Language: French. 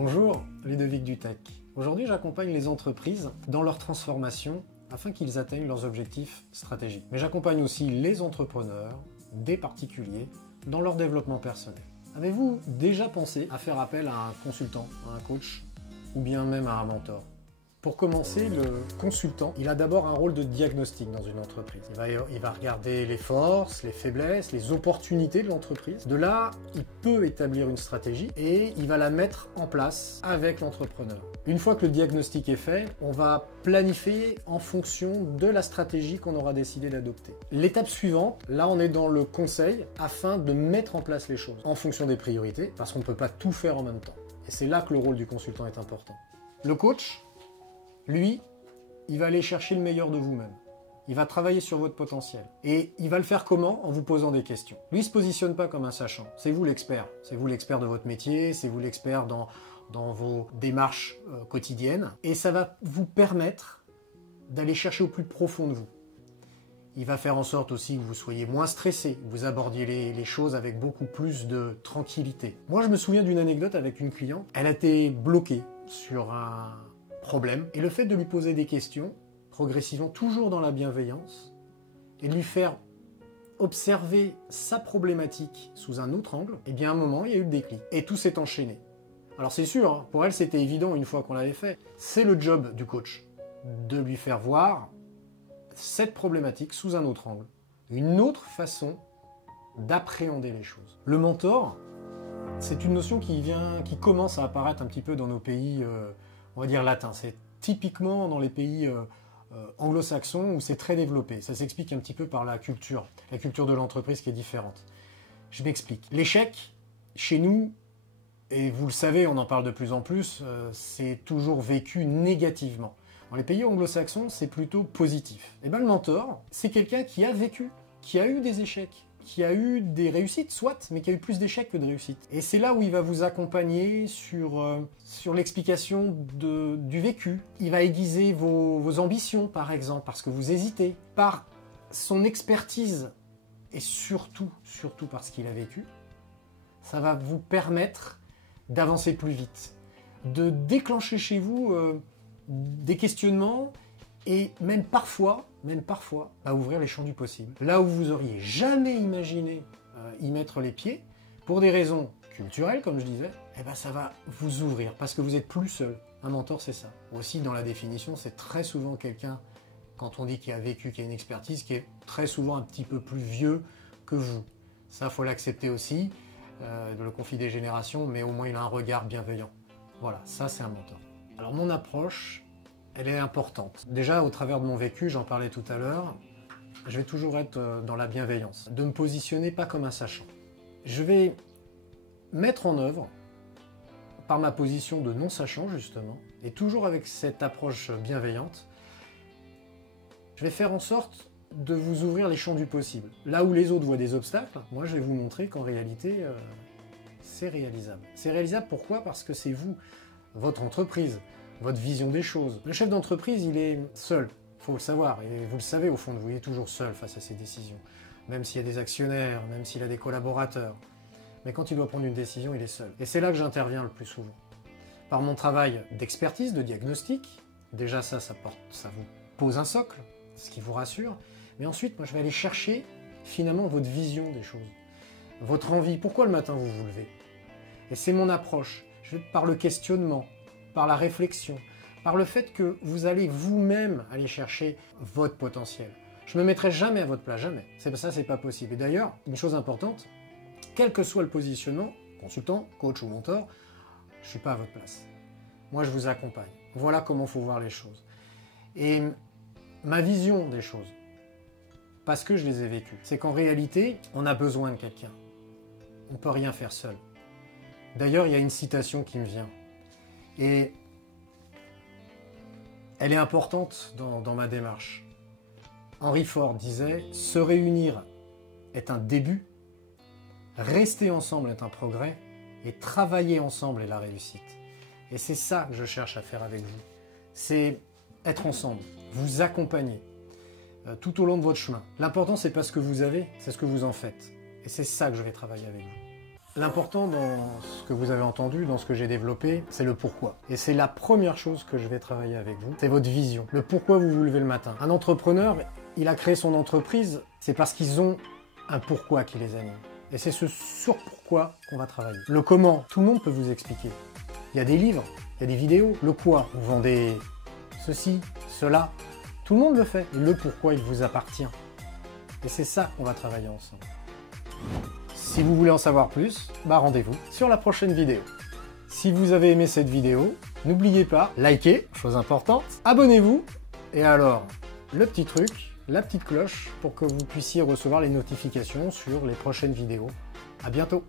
Bonjour, Ludovic Dutec. Aujourd'hui, j'accompagne les entreprises dans leur transformation afin qu'ils atteignent leurs objectifs stratégiques. Mais j'accompagne aussi les entrepreneurs, des particuliers, dans leur développement personnel. Avez-vous déjà pensé à faire appel à un consultant, à un coach, ou bien même à un mentor? Pour commencer, le consultant, il a d'abord un rôle de diagnostic dans une entreprise. Il va regarder les forces, les faiblesses, les opportunités de l'entreprise. De là, il peut établir une stratégie et il va la mettre en place avec l'entrepreneur. Une fois que le diagnostic est fait, on va planifier en fonction de la stratégie qu'on aura décidé d'adopter. L'étape suivante, là on est dans le conseil afin de mettre en place les choses en fonction des priorités parce qu'on ne peut pas tout faire en même temps. Et c'est là que le rôle du consultant est important. Le coach, lui, il va aller chercher le meilleur de vous-même. Il va travailler sur votre potentiel. Et il va le faire comment? En vous posant des questions. Lui, il ne se positionne pas comme un sachant. C'est vous l'expert. C'est vous l'expert de votre métier, c'est vous l'expert dans vos démarches quotidiennes. Et ça va vous permettre d'aller chercher au plus profond de vous. Il va faire en sorte aussi que vous soyez moins stressé, que vous abordiez les choses avec beaucoup plus de tranquillité. Moi, je me souviens d'une anecdote avec une cliente. Elle a été bloquée sur un problème. Et le fait de lui poser des questions, progressivement, toujours dans la bienveillance, et de lui faire observer sa problématique sous un autre angle, et bien à un moment, il y a eu le déclic. Et tout s'est enchaîné. Alors c'est sûr, hein, pour elle, c'était évident une fois qu'on l'avait fait. C'est le job du coach, de lui faire voir cette problématique sous un autre angle, une autre façon d'appréhender les choses. Le mentor, c'est une notion qui commence à apparaître un petit peu dans nos pays on va dire latin. C'est typiquement dans les pays anglo-saxons où c'est très développé. Ça s'explique un petit peu par la culture de l'entreprise qui est différente. Je m'explique. L'échec, chez nous, et vous le savez, on en parle de plus en plus, c'est toujours vécu négativement. Dans les pays anglo-saxons, c'est plutôt positif. Et bien le mentor, c'est quelqu'un qui a vécu, qui a eu des échecs, qui a eu des réussites, soit, mais qui a eu plus d'échecs que de réussites. Et c'est là où il va vous accompagner sur l'explication du vécu. Il va aiguiser vos ambitions, par exemple, parce que vous hésitez. Par son expertise, et surtout parce qu'il a vécu, ça va vous permettre d'avancer plus vite, de déclencher chez vous des questionnements, et même parfois, à ouvrir les champs du possible. Là où vous auriez jamais imaginé y mettre les pieds, pour des raisons culturelles, comme je disais, eh ben ça va vous ouvrir, parce que vous n'êtes plus seul. Un mentor, c'est ça. Aussi, dans la définition, c'est très souvent quelqu'un, quand on dit qu'il a vécu, qu'il a une expertise, qui est très souvent un petit peu plus vieux que vous. Ça, faut l'accepter aussi, le conflit des générations, mais au moins il a un regard bienveillant. Voilà, ça c'est un mentor. Alors mon approche, elle est importante. Déjà, au travers de mon vécu, j'en parlais tout à l'heure, je vais toujours être dans la bienveillance, de me positionner pas comme un sachant. Je vais mettre en œuvre, par ma position de non-sachant justement, et toujours avec cette approche bienveillante, je vais faire en sorte de vous ouvrir les champs du possible. Là où les autres voient des obstacles, moi je vais vous montrer qu'en réalité, c'est réalisable. C'est réalisable pourquoi? Parce que c'est vous, votre entreprise, votre vision des choses. Le chef d'entreprise, il est seul, il faut le savoir, et vous le savez au fond de vous, il est toujours seul face à ses décisions. Même s'il y a des actionnaires, même s'il a des collaborateurs. Mais quand il doit prendre une décision, il est seul. Et c'est là que j'interviens le plus souvent. Par mon travail d'expertise, de diagnostic, déjà ça vous pose un socle, ce qui vous rassure. Mais ensuite, moi je vais aller chercher finalement votre vision des choses. Votre envie, pourquoi le matin vous vous levez? Et c'est mon approche, par le questionnement, par la réflexion, par le fait que vous allez vous-même aller chercher votre potentiel. Je ne me mettrai jamais à votre place, jamais. Ça, c'est pas possible. Et d'ailleurs, une chose importante, quel que soit le positionnement, consultant, coach ou mentor, je ne suis pas à votre place. Moi, je vous accompagne. Voilà comment il faut voir les choses. Et ma vision des choses, parce que je les ai vécues, c'est qu'en réalité, on a besoin de quelqu'un. On ne peut rien faire seul. D'ailleurs, il y a une citation qui me vient. Et elle est importante dans ma démarche. Henry Ford disait « Se réunir est un début, rester ensemble est un progrès, et travailler ensemble est la réussite. » Et c'est ça que je cherche à faire avec vous. C'est être ensemble, vous accompagner tout au long de votre chemin. L'important, c'est pas ce que vous avez, c'est ce que vous en faites. Et c'est ça que je vais travailler avec vous. L'important dans ce que vous avez entendu, dans ce que j'ai développé, c'est le pourquoi. Et c'est la première chose que je vais travailler avec vous, c'est votre vision. Le pourquoi vous vous levez le matin. Un entrepreneur, il a créé son entreprise, c'est parce qu'ils ont un pourquoi qui les anime. Et c'est ce sur pourquoi qu'on va travailler. Le comment, tout le monde peut vous expliquer. Il y a des livres, il y a des vidéos. Le quoi, vous vendez ceci, cela. Tout le monde le fait. Et le pourquoi, il vous appartient. Et c'est ça qu'on va travailler ensemble. Si vous voulez en savoir plus, rendez-vous sur la prochaine vidéo. Si vous avez aimé cette vidéo, n'oubliez pas, likez, chose importante, abonnez-vous, et alors, le petit truc, la petite cloche, pour que vous puissiez recevoir les notifications sur les prochaines vidéos. À bientôt!